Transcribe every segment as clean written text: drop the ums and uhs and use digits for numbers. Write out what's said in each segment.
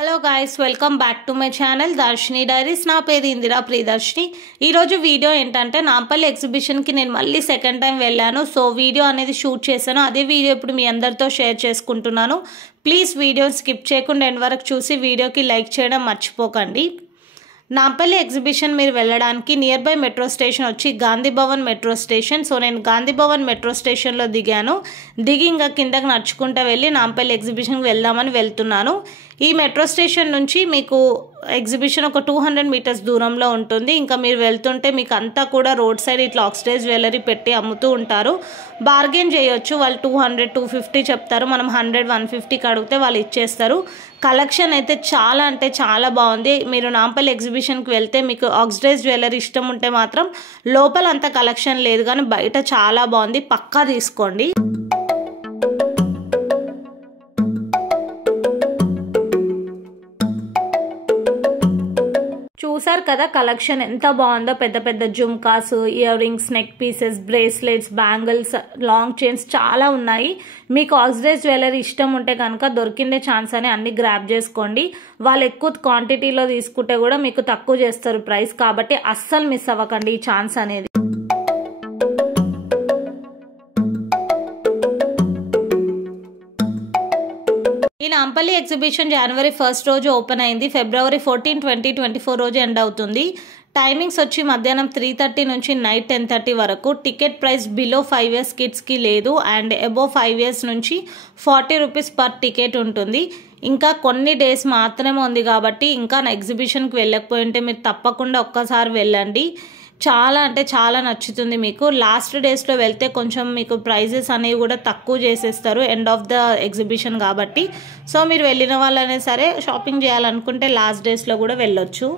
Hello guys, welcome back to my channel Darshini diaries. నా పేరు ఇందిరా ప్రియదర్శిని. ఈరోజు వీడియో ఏంటంటే నాంపల్లి ఎగ్జిబిషన్కి నేను మళ్ళీ సెకండ్ టైం వెళ్ళాను. సో వీడియో అనేది షూట్ చేశాను. అదే వీడియో ఇప్పుడు మీ అందరితో షేర్ చేసుకుంటున్నాను. ప్లీజ్ వీడియోని స్కిప్ చేయకుండా ఎండ్ వరకు చూసి వీడియోకి లైక్ చేయడం మర్చిపోకండి. నాంపల్లి ఎగ్జిబిషన్ మీరు వెళ్ళడానికి నియర్ బై మెట్రో స్టేషన్ వచ్చి Gandhi Bhavan metro station. So నేను గాంధీ భవన్ మెట్రో స్టేషన్లో దిగాను. దిగి ఇంకా కిందకి నడుచుకుంటూ వెళ్ళి నాంపల్లి ఎగ్జిబిషన్కి వెళ్దామని వెళ్తున్నాను. ఈ మెట్రో స్టేషన్ నుంచి మీకు ఎగ్జిబిషన్ ఒక 200 మీటర్స్ దూరంలో ఉంటుంది. ఇంకా మీరు వెళ్తుంటే మీకు అంతా కూడా రోడ్ సైడ్ ఇట్లా ఆక్సిడైజ్ జ్యువెలరీ పెట్టి అమ్ముతూ ఉంటారు. బార్గెన్ చేయొచ్చు. వాళ్ళు 200, 250 చెప్తారు. మనం 100, 150కి అడిగితే వాళ్ళు ఇచ్చేస్తారు. కలెక్షన్ అయితే చాలా అంటే చాలా బాగుంది. మీరు నాంపల్లి ఎగ్జిబిషన్కి వెళ్తే మీకు ఆక్సిడైజ్ జ్యువెలరీ ఇష్టం ఉంటే మాత్రం లోపల అంత కలెక్షన్ లేదు, కానీ బయట చాలా బాగుంది. పక్కా తీసుకోండి. చూసారు కదా కలెక్షన్ ఎంత బాగుందో. పెద్ద పెద్ద jhumkas, ear rings, neck pieces, bracelets, bangles, long chains చాలా ఉన్నాయి. మీకు ఆక్సిడైజ్ జ్యువెలరీ ఇష్టం ఉంటే కనుక దొరికిందే ఛాన్స్ అని అన్ని గ్రాబ్ చేసుకోండి. వాళ్ళు ఎక్కువ క్వాంటిటీలో తీసుకుంటే కూడా మీకు తక్కువ చేస్తారు ప్రైస్. కాబట్టి అస్సలు మిస్ అవ్వకండి ఈ ఛాన్స్ అనేది. ఈ నాంపల్లి ఎగ్జిబిషన్ జనవరి 1 రోజు ఓపెన్ అయింది. ఫిబ్రవరి 14, 2024 రోజు ఎండ్ అవుతుంది. టైమింగ్స్ వచ్చి మధ్యాహ్నం 3:30 నుంచి నైట్ 10:30 వరకు. టికెట్ ప్రైస్ బిలో 5 years కిడ్స్కి లేదు, అండ్ అబోవ్ 5 years నుంచి 40 రూపీస్ పర్ టికెట్ ఉంటుంది. ఇంకా కొన్ని డేస్ మాత్రమే ఉంది కాబట్టి ఇంకా నా ఎగ్జిబిషన్కి వెళ్ళకపోయి ఉంటే మీరు తప్పకుండా ఒక్కసారి వెళ్ళండి. చాలా అంటే చాలా నచ్చుతుంది మీకు. లాస్ట్ డేస్లో వెళ్తే కొంచెం మీకు ప్రైజెస్ అనేవి కూడా తక్కువ చేసేస్తారు ఎండ్ ఆఫ్ ద ఎగ్జిబిషన్ కాబట్టి. సో మీరు వెళ్ళిన వాళ్ళనే సరే షాపింగ్ చేయాలనుకుంటే లాస్ట్ డేస్లో కూడా వెళ్ళొచ్చు.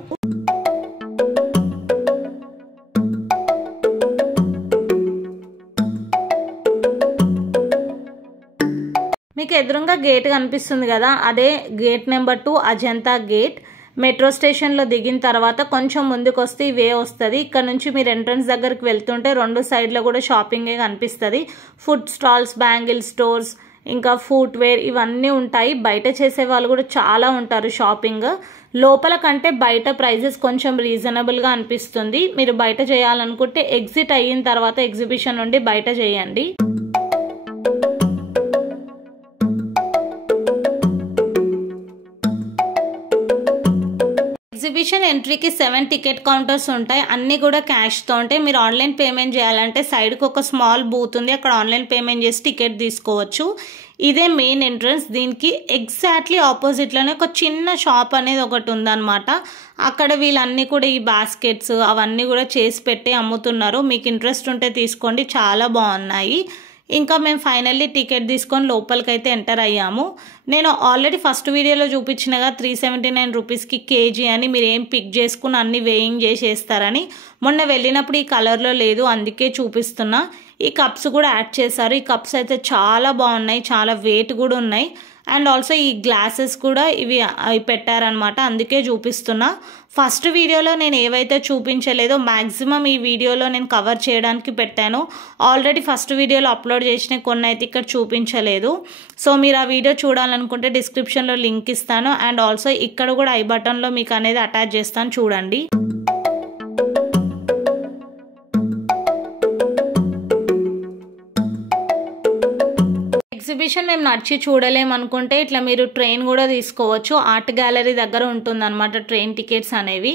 మీకు ఎదురుగా గేట్ కనిపిస్తుంది కదా, అదే gate number 2 Ajanta gate. Metro స్టేషన్లో దిగిన తర్వాత కొంచెం ముందుకు వస్తే ఈ వే వస్తుంది. ఇక్కడ నుంచి మీరు ఎంట్రన్స్ దగ్గరికి వెళ్తుంటే 2 సైడ్లో కూడా షాపింగే కనిపిస్తుంది. ఫుడ్ స్టాల్స్, బ్యాంగిల్ స్టోర్స్, ఇంకా ఫుట్వేర్ ఇవన్నీ ఉంటాయి. బయట చేసే వాళ్ళు కూడా చాలా ఉంటారు షాపింగ్. లోపల కంటే బయట ప్రైజెస్ కొంచెం రీజనబుల్గా అనిపిస్తుంది. మీరు బయట చేయాలనుకుంటే ఎగ్జిట్ అయిన తర్వాత ఎగ్జిబిషన్ నుండి బయట చేయండి. ఎగ్జిబిషన్ ఎంట్రీకి 7 టికెట్ కౌంటర్స్ ఉంటాయి. అన్నీ కూడా క్యాష్తో ఉంటాయి. మీరు ఆన్లైన్ పేమెంట్ చేయాలంటే సైడ్కి ఒక స్మాల్ బూత్ ఉంది, అక్కడ ఆన్లైన్ పేమెంట్ చేసి టికెట్ తీసుకోవచ్చు. ఇదే మెయిన్ ఎంట్రన్స్. దీనికి ఎగ్జాక్ట్లీ ఆపోజిట్లోనే ఒక చిన్న షాప్ అనేది ఒకటి ఉందన్నమాట. అక్కడ వీళ్ళన్నీ కూడా ఈ బాస్కెట్స్ అవన్నీ కూడా చేసి పెట్టి అమ్ముతున్నారు. మీకు ఇంట్రెస్ట్ ఉంటే తీసుకోండి, చాలా బాగున్నాయి. ఇంకా మేము ఫైనల్లీ టికెట్ తీసుకొని లోపలికైతే ఎంటర్ అయ్యాము. నేను ఆల్రెడీ ఫస్ట్ వీడియోలో చూపించినగా 379 రూపీస్కి కేజీ అని. మీరు ఏం పిక్ చేసుకుని అన్ని వేయింగ్ చేసేస్తారని. మొన్న వెళ్ళినప్పుడు ఈ కలర్లో లేదు, అందుకే చూపిస్తున్నా. ఈ కప్స్ కూడా యాడ్ చేశారు. ఈ కప్స్ అయితే చాలా బాగున్నాయి, చాలా వెయిట్ కూడా ఉన్నాయి. అండ్ ఆల్సో ఈ గ్లాసెస్ కూడా ఇవి పెట్టారనమాట, అందుకే చూపిస్తున్నా. ఫస్ట్ వీడియోలో నేను ఏవైతే చూపించలేదో మ్యాక్సిమం ఈ వీడియోలో నేను కవర్ చేయడానికి పెట్టాను. ఆల్రెడీ ఫస్ట్ వీడియోలో అప్లోడ్ చేసిన కొన్ని అయితే ఇక్కడ చూపించలేదు. సో మీరు ఆ వీడియో చూడాలనుకుంటే డిస్క్రిప్షన్లో లింక్ ఇస్తాను. అండ్ ఆల్సో ఇక్కడ కూడా ఐ బటన్లో మీకు అనేది అటాచ్ చేస్తాను, చూడండి. ఎగ్జిబిషన్ మేము నడిచి చూడలేమనుకుంటే ఇట్లా మీరు ట్రైన్ కూడా తీసుకోవచ్చు. ఆర్ట్ గ్యాలరీ దగ్గర ఉంటుందన్నమాట ట్రైన్ టికెట్స్ అనేవి.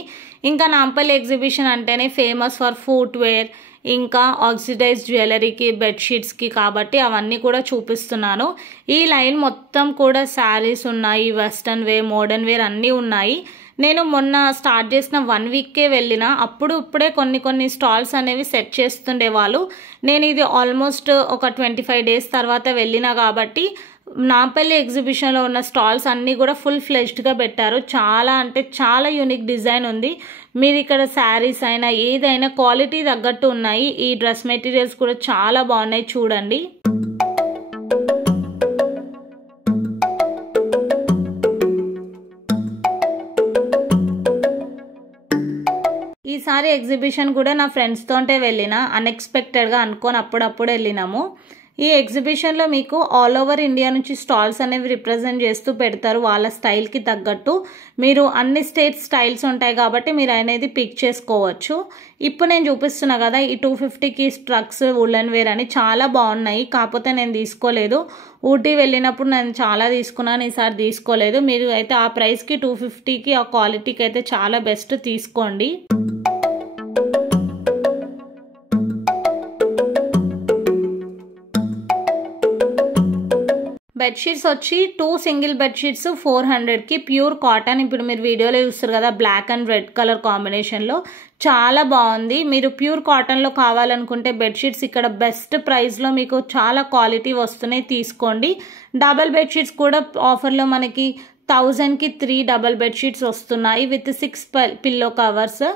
ఇంకా నాంపల్లి ఎగ్జిబిషన్ అంటేనే ఫేమస్ ఫర్ ఫుట్వేర్, ఇంకా ఆక్సిడైజ్ జ్యువెలరీకి, బెడ్షీట్స్కి, కాబట్టి అవన్నీ కూడా చూపిస్తున్నాను. ఈ లైన్ మొత్తం కూడా శారీస్ ఉన్నాయి, వెస్ట్రన్ వేర్, మోడర్న్ వేర్ అన్నీ ఉన్నాయి. నేను మొన్న స్టార్ట్ చేసిన 1 వీక్కే వెళ్ళిన. ఇప్పుడే కొన్ని స్టాల్స్ అనేవి సెట్ చేస్తుండేవాళ్ళు. నేను ఇది ఆల్మోస్ట్ ఒక 25 డేస్ తర్వాత వెళ్ళిన కాబట్టి నాంపల్లి ఎగ్జిబిషన్లో ఉన్న స్టాల్స్ అన్నీ కూడా ఫుల్ ఫ్లెజ్డ్గా పెట్టారు. చాలా అంటే చాలా యూనిక్ డిజైన్ ఉంది. మీరు ఇక్కడ శారీస్ అయినా ఏదైనా క్వాలిటీ తగ్గట్టు ఉన్నాయి. ఈ డ్రెస్ మెటీరియల్స్ కూడా చాలా బాగున్నాయి, చూడండి. ఈసారి ఎగ్జిబిషన్ కూడా నా ఫ్రెండ్స్తోంటే వెళ్ళిన. అన్ఎక్స్పెక్టెడ్గా అనుకోని అప్పుడప్పుడు వెళ్ళినాము. ఈ ఎగ్జిబిషన్లో మీకు ఆల్ ఓవర్ ఇండియా నుంచి స్టాల్స్ అనేవి రిప్రజెంట్ చేస్తూ పెడతారు వాళ్ళ స్టైల్కి తగ్గట్టు. మీరు అన్ని స్టేట్ స్టైల్స్ ఉంటాయి కాబట్టి మీరు అనేది పిక్ చేసుకోవచ్చు. ఇప్పుడు నేను చూపిస్తున్నా కదా ఈ 250కి ట్రక్స్ వులెన్ వేర్ అని చాలా బాగున్నాయి. కాకపోతే నేను తీసుకోలేదు. ఊటీ వెళ్ళినప్పుడు నేను చాలా తీసుకున్నాను, ఈసారి తీసుకోలేదు. మీరు అయితే ఆ ప్రైస్కి 250కి ఆ క్వాలిటీకి అయితే చాలా బెస్ట్, తీసుకోండి. బెడ్షీట్స్ వచ్చి 2 సింగిల్ బెడ్షీట్స్ 400కి ప్యూర్ కాటన్. ఇప్పుడు మీరు వీడియోలో చూస్తారు కదా బ్లాక్ అండ్ రెడ్ కలర్ కాంబినేషన్లో చాలా బాగుంది. మీరు ప్యూర్ కాటన్లో కావాలనుకుంటే బెడ్షీట్స్ ఇక్కడ బెస్ట్ ప్రైస్లో మీకు చాలా క్వాలిటీ వస్తున్నాయి, తీసుకోండి. డబల్ బెడ్షీట్స్ కూడా ఆఫర్లో మనకి 1000కి 3 డబల్ బెడ్షీట్స్ వస్తున్నాయి విత్ 6 పిల్లో కవర్స్.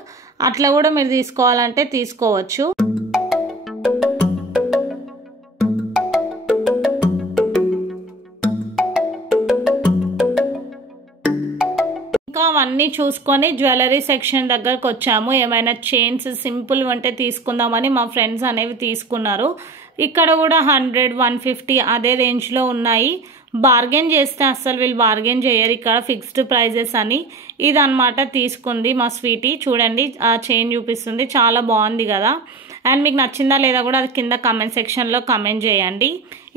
అట్లా కూడా మీరు తీసుకోవాలంటే తీసుకోవచ్చు. ఇంకా అవన్నీ చూసుకొని జ్యువెలరీ సెక్షన్ దగ్గరకు వచ్చాము. ఏమైనా చైన్స్ సింపుల్ ఉంటే తీసుకుందామని మా ఫ్రెండ్స్ అనేవి తీసుకున్నారు. ఇక్కడ కూడా 100, 150 అదే రేంజ్లో ఉన్నాయి. బార్గెన్ చేస్తే అస్సలు వీళ్ళు బార్గెన్ చేయరు, ఇక్కడ ఫిక్స్డ్ ప్రైజెస్ అని. ఇదన్నమాట తీసుకుంది మా స్వీటీ. చూడండి ఆ చైన్ చూపిస్తుంది, చాలా బాగుంది కదా. అండ్ మీకు నచ్చిందా లేదా కూడా అది కింద కమెంట్ సెక్షన్లో కమెంట్ చేయండి.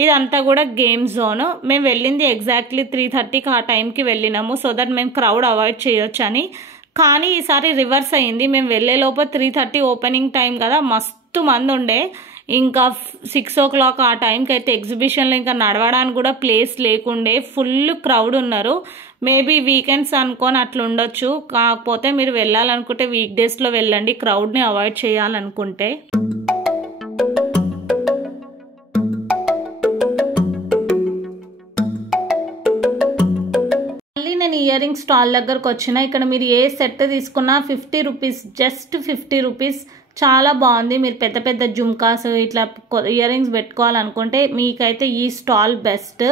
ఇదంతా కూడా గేమ్ జోన్. మేము వెళ్ళింది ఎగ్జాక్ట్లీ 3:30కి ఆ టైంకి వెళ్ళినాము, సో దట్ మేము క్రౌడ్ అవాయిడ్ చేయొచ్చు అని. కానీ ఈసారి రివర్స్ అయ్యింది. మేము వెళ్ళే లోపల 3:30 ఓపెనింగ్ టైం కదా, మస్తు మంది ఉండే. ఇంకా 6 o'clock ఆ టైంకి అయితే ఎగ్జిబిషన్లో ఇంకా నడవడానికి కూడా ప్లేస్ లేకుండే, ఫుల్ క్రౌడ్ ఉన్నారు. మేబీ వీకెండ్స్ అనుకొని అట్లా ఉండొచ్చు. కాకపోతే మీరు వెళ్ళాలనుకుంటే వీక్ డేస్లో వెళ్ళండి, క్రౌడ్ని అవాయిడ్ చేయాలనుకుంటే. నేను ఇయర్ రింగ్ స్టాల్ దగ్గరకు వచ్చిన. ఇక్కడ మీరు ఏ సెట్ తీసుకున్నా 50 రూపీస్, జస్ట్ 50 రూపీస్. చాలా బాగుంది. మీరు పెద్ద పెద్ద జుమ్కాస్ ఇట్లా ఇయర్ రింగ్స్ పెట్టుకోవాలనుకుంటే మీకైతే ఈ స్టాల్ బెస్ట్.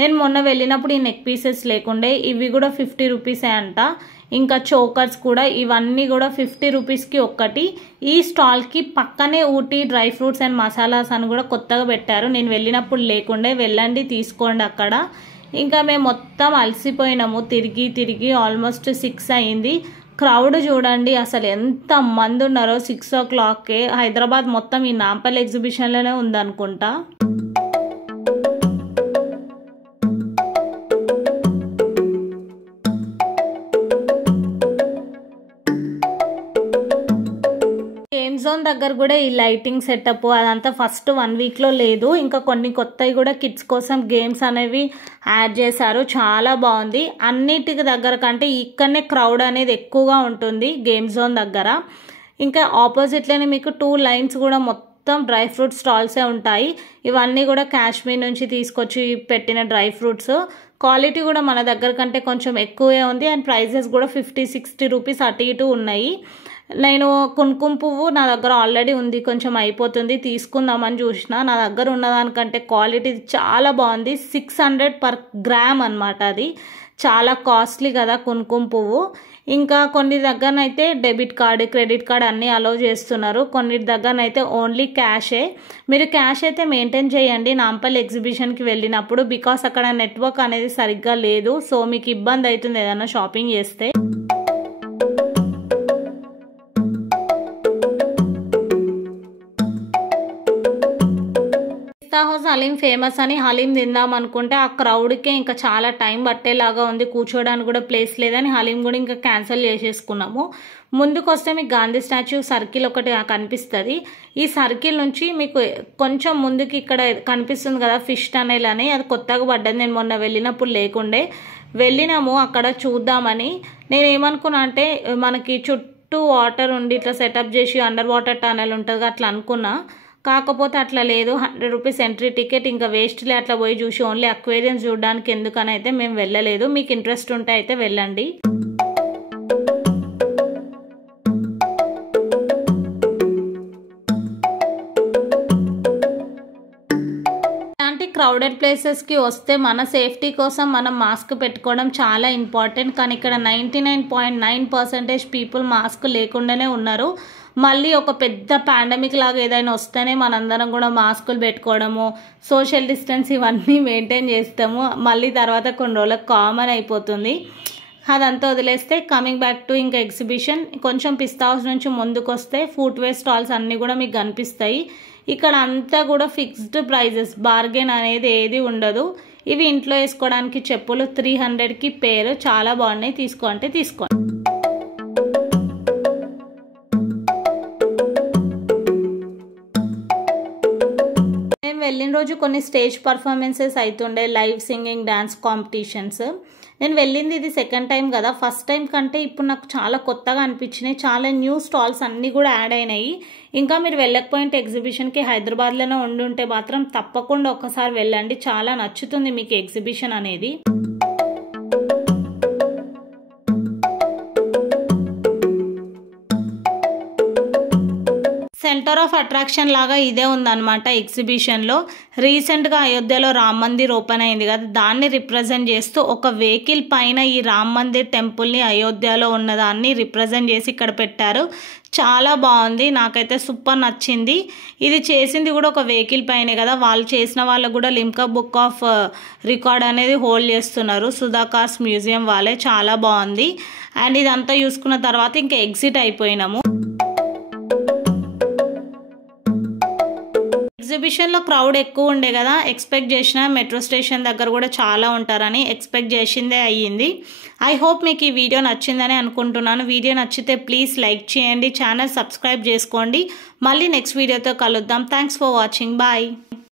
నేను మొన్న వెళ్ళినప్పుడు ఈ నెక్ పీసెస్ లేకుండే, ఇవి కూడా 50 రూపీసే అంట. ఇంకా చోకర్స్ కూడా, ఇవన్నీ కూడా 50 రూపీస్కి ఒక్కటి. ఈ స్టాల్కి పక్కనే Ooty dry fruits and masalas అని కూడా కొత్తగా పెట్టారు. నేను వెళ్ళినప్పుడు లేకుండే, వెళ్ళండి తీసుకోండి అక్కడ. ఇంకా మేము మొత్తం అలసిపోయినాము, తిరిగి తిరిగి ఆల్మోస్ట్ 6 అయింది. క్రౌడ్ చూడండి అసలు ఎంత మంది ఉన్నారో. 6 o'clockకే హైదరాబాద్ మొత్తం ఈ నాంపల్లి ఎగ్జిబిషన్లోనే ఉందనుకుంటా. గేమ్ జోన్ దగ్గర కూడా ఈ లైటింగ్ సెటప్ అదంతా ఫస్ట్ 1 వీక్లో లేదు. ఇంకా కొన్ని కొత్తవి కూడా కిడ్స్ కోసం గేమ్స్ అనేవి యాడ్ చేశారు, చాలా బాగుంది. అన్నిటికి దగ్గర కంటే ఇక్కడనే క్రౌడ్ అనేది ఎక్కువగా ఉంటుంది గేమ్ జోన్ దగ్గర. ఇంకా ఆపోజిట్లోనే మీకు 2 లైన్స్ కూడా మొత్తం డ్రై ఫ్రూట్ స్టాల్సే ఉంటాయి. ఇవన్నీ కూడా కాశ్మీర్ నుంచి తీసుకొచ్చి పెట్టిన డ్రై ఫ్రూట్స్. క్వాలిటీ కూడా మన దగ్గర కంటే కొంచెం ఎక్కువే ఉంది. అండ్ ప్రైజెస్ కూడా 50-60 రూపీస్ అటు ఇటు ఉన్నాయి. నేను కుంకుమ పువ్వు నా దగ్గర ఆల్రెడీ ఉంది, కొంచెం అయిపోతుంది, తీసుకుందామని చూసిన. నా దగ్గర ఉన్నదానికంటే క్వాలిటీ చాలా బాగుంది. 600 per gram అనమాట. అది చాలా కాస్ట్లీ కదా కుంకుమ పువ్వు. ఇంకా కొన్ని దగ్గరనైతే డెబిట్ కార్డు, క్రెడిట్ కార్డ్ అన్నీ అలౌ చేస్తున్నారు. కొన్ని దగ్గరనైతే ఓన్లీ క్యాషే. మీరు క్యాష్ అయితే మెయింటైన్ చేయండి నాంపల్లి ఎగ్జిబిషన్కి వెళ్ళినప్పుడు, బికాస్ అక్కడ నెట్వర్క్ అనేది సరిగ్గా లేదు. సో మీకు ఇబ్బంది అవుతుంది ఏదైనా షాపింగ్ చేస్తే. పిస్తా హౌస్ హలీం ఫేమస్ అని హలీం తిందాం అనుకుంటే ఆ క్రౌడ్కే ఇంకా చాలా టైం పట్టేలాగా ఉంది, కూర్చోడానికి కూడా ప్లేస్ లేదని హలీం కూడా ఇంకా క్యాన్సిల్ చేసేసుకున్నాము. ముందుకు వస్తే మీకు గాంధీ స్టాచ్యూ సర్కిల్ ఒకటి కనిపిస్తుంది. ఈ సర్కిల్ నుంచి మీకు కొంచెం ముందుకి ఇక్కడ కనిపిస్తుంది కదా ఫిష్ టనెల్ అని, అది కొత్తగా పడ్డది. నేను మొన్న వెళ్ళినప్పుడు లేకుండే, వెళ్ళినాము అక్కడ చూద్దామని. నేను ఏమనుకున్నా అంటే మనకి చుట్టూ వాటర్ ఉండి ఇట్లా సెటప్ చేసి అండర్ వాటర్ టనెల్ ఉంటుంది అట్లా అనుకున్నా. కాకపోతే అట్లా లేదు, 100 రూపీస్ ఎంట్రీ టికెట్. ఇంకా వేస్ట్లే అట్లా పోయి చూసి ఓన్లీ అక్వేరియంస్ చూడడానికి ఎందుకని అయితే మేము వెళ్ళలేదు. మీకు ఇంట్రెస్ట్ ఉంటే అయితే వెళ్ళండి. ఇలాంటి క్రౌడెడ్ ప్లేసెస్కి వస్తే మన సేఫ్టీ కోసం మనం మాస్క్ పెట్టుకోవడం చాలా ఇంపార్టెంట్. కానీ ఇక్కడ 99.9% పీపుల్ మాస్క్ లేకుండానే ఉన్నారు. మళ్ళీ ఒక పెద్ద పాండమిక్ లాగా ఏదైనా వస్తేనే మనందరం కూడా మాస్కులు పెట్టుకోవడము, సోషల్ డిస్టెన్స్ ఇవన్నీ మెయింటైన్ చేస్తాము. మళ్ళీ తర్వాత కొన్ని రోజులకు కామన్ అయిపోతుంది. అదంతా వదిలేస్తే కమింగ్ బ్యాక్ టు ఇంకా ఎగ్జిబిషన్. కొంచెం పిస్తా హౌస్ నుంచి ముందుకు వస్తే ఫుట్వేర్ స్టాల్స్ అన్నీ కూడా మీకు కనిపిస్తాయి. ఇక్కడ అంతా కూడా ఫిక్స్డ్ ప్రైజెస్, బార్గెన్ అనేది ఏది ఉండదు. ఇవి ఇంట్లో వేసుకోవడానికి చెప్పులు 300కి పేరు, చాలా బాగున్నాయి. తీసుకోండి. మేము వెళ్ళిన రోజు కొన్ని స్టేజ్ పర్ఫార్మెన్సెస్ అవుతుండే, లైవ్ సింగింగ్, డాన్స్ కాంపిటీషన్స్. నేను వెళ్ళింది ఇది సెకండ్ టైం కదా. ఫస్ట్ టైం కంటే ఇప్పుడు నాకు చాలా కొత్తగా అనిపించినాయి. చాలా న్యూ స్టాల్స్ అన్నీ కూడా యాడ్ అయినాయి. ఇంకా మీరు వెళ్ళకపోయింటే ఎగ్జిబిషన్కి హైదరాబాద్లోనే ఉండుంటే మాత్రం తప్పకుండా ఒక్కసారి వెళ్ళండి. చాలా నచ్చుతుంది మీకు ఎగ్జిబిషన్ అనేది. సెంటర్ ఆఫ్ అట్రాక్షన్ లాగా ఇదే ఉందన్నమాట ఎగ్జిబిషన్లో. రీసెంట్గా అయోధ్యలో రామ్ మందిర్ ఓపెన్ అయింది కదా, దాన్ని రిప్రజెంట్ చేస్తూ ఒక వెహికల్ పైన ఈ రామ్ మందిర్ టెంపుల్ని, అయోధ్యలో ఉన్నదాన్ని రిప్రజెంట్ చేసి ఇక్కడ పెట్టారు. చాలా బాగుంది, నాకైతే సూపర్ నచ్చింది. ఇది చేసింది కూడా ఒక వెహికల్ పైనే కదా, వాళ్ళు చేసిన వాళ్ళకు కూడా లిమ్కా బుక్ ఆఫ్ రికార్డ్ అనేది హోల్డ్ చేస్తున్నారు. సుధా కార్స్ మ్యూజియం వాళ్ళే. చాలా బాగుంది. అండ్ ఇదంతా చూసుకున్న తర్వాత ఇంకా ఎగ్జిట్ అయిపోయినాము. ఎగ్జిబిషన్లో క్రౌడ్ ఎక్కువ ఉండే కదా, ఎక్స్పెక్ట్ చేసిన మెట్రో స్టేషన్ దగ్గర కూడా చాలా ఉంటారని ఎక్స్పెక్ట్ చేసిందే అయ్యింది. ఐ హోప్ మీకు ఈ వీడియో నచ్చిందని అనుకుంటున్నాను. వీడియో నచ్చితే ప్లీజ్ లైక్ చేయండి, ఛానల్ సబ్స్క్రైబ్ చేసుకోండి. మళ్ళీ నెక్స్ట్ వీడియోతో కలుద్దాం. Thanks for watching. బాయ్.